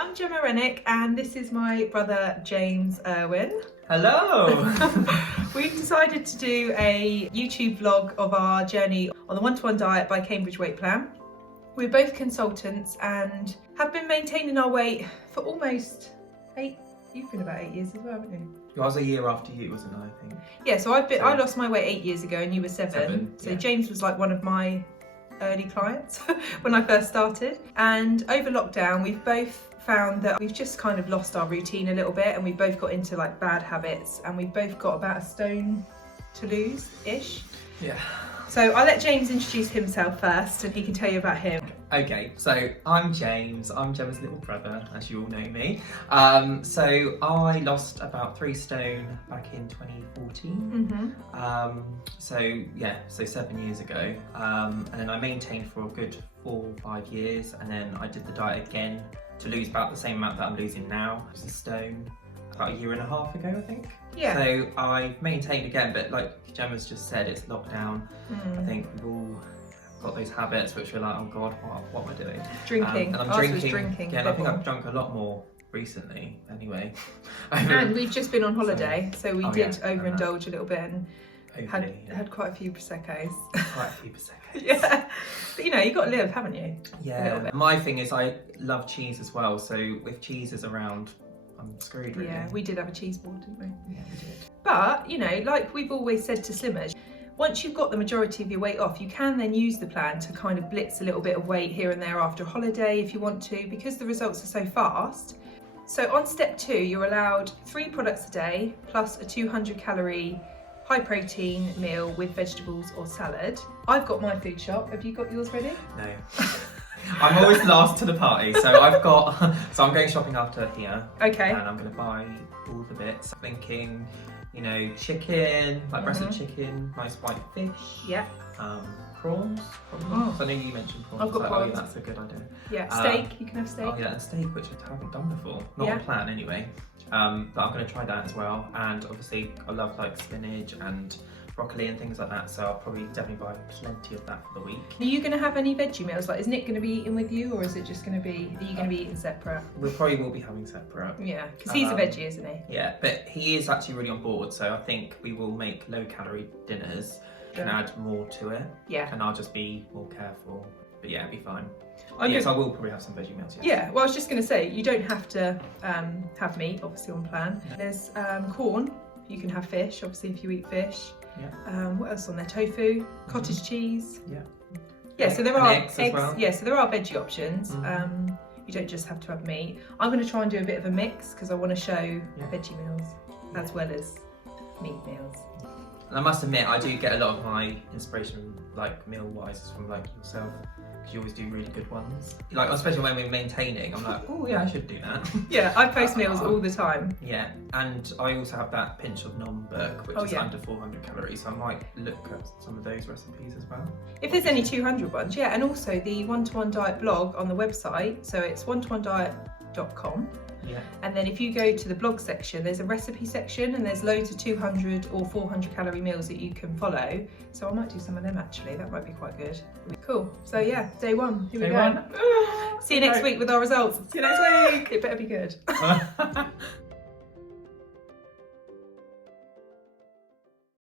I'm Gemma Rennick and this is my brother James Irwin. Hello! We've decided to do a YouTube vlog of our journey on the One2One diet by Cambridge Weight Plan. We're both consultants and have been maintaining our weight for almost you've been about 8 years as well, haven't you? I was a year after you, wasn't I think? Yeah, so I lost my weight 8 years ago and you were seven. So yeah. James was like one of my early clients when I first started. And over lockdown, we've both found that we've just kind of lost our routine a little bit and we've both got into like bad habits and we've both got about a stone to lose-ish. Yeah. So I'll let James introduce himself first and he can tell you about him. Okay, so I'm James. I'm Gemma's little brother, as you all know me. So I lost about 3 stone back in 2014. So 7 years ago. And then I maintained for a good 4 or 5 years, and then I did the diet again to lose about the same amount that I'm losing now. It was a stone about 1.5 years ago, I think. Yeah. So I've maintained again, but like Gemma's just said, it's lockdown. I think we've all got those habits which we're like, oh God, what am I doing? Drinking. And I'm drinking. Yeah, and I think I've drunk a lot more recently anyway. And we've just been on holiday, so we did yeah, overindulge a little bit and had quite a few Prosecco's. Quite a few Prosecco's. Yeah. But you know, you've got to live, haven't you? Yeah. My thing is I love cheese as well, so if cheese is around, I'm screwed really. Yeah, we did have a cheese board, didn't we? Yeah, we did. But, you know, like we've always said to slimmers, once you've got the majority of your weight off, you can then use the plan to kind of blitz a little bit of weight here and there after a holiday if you want to, because the results are so fast. So on step 2, you're allowed 3 products a day plus a 200 calorie high protein meal with vegetables or salad. I've got my food shop. Have you got yours ready? No. I'm always last to the party, so I'm going shopping after here. Okay. And I'm going to buy all the bits. I'm thinking, you know, chicken, like breasted chicken, nice white fish. Yeah. Prawns, probably. So I know you mentioned prawns. I've got prawns. Oh, that's a good idea. Yeah, steak, you can have steak. Oh yeah, and steak, which I haven't done before. Not on plan anyway. But I'm going to try that as well. And obviously I love like spinach and broccoli and things like that, so I'll probably definitely buy plenty of that for the week. Are you going to have any veggie meals? Like, is Nick going to be eating with you, or is it just going to be, are you going to be eating separate? We probably will be having separate. Yeah, because he's a veggie, isn't he? Yeah, but he is actually really on board, so I think we will make low calorie dinners, can add more to it. Yeah. And I'll just be more careful, but yeah, it'll be fine. Yes, I will probably have some veggie meals, yes. Yeah, well I was just going to say, you don't have to have meat, obviously on plan. There's corn, you can have fish, obviously if you eat fish. Yeah. What else on there? Tofu, cottage cheese. Yeah. Yeah, so there are eggs as well. Yeah, so there are veggie options. You don't just have to have meat. I'm going to try and do a bit of a mix because I want to show veggie meals as well as meat meals. And I must admit, I do get a lot of my inspiration, like meal-wise, from like yourself, because you always do really good ones. Like, especially when we're maintaining, I'm like, oh yeah, I should do that. Yeah, I post meals all the time. Yeah, and I also have that pinch of non-book, which is under 400 calories, so I might look at some of those recipes as well. If there's any 200 ones, yeah, and also the One2One diet blog on the website, so it's one2onediet.com. Yeah. And then if you go to the blog section, there's a recipe section and there's loads of 200 or 400 calorie meals that you can follow. So I might do some of them actually, that might be quite good. Cool, so yeah, day 1, here we go. See you next week with our results. See you next week. It better be good.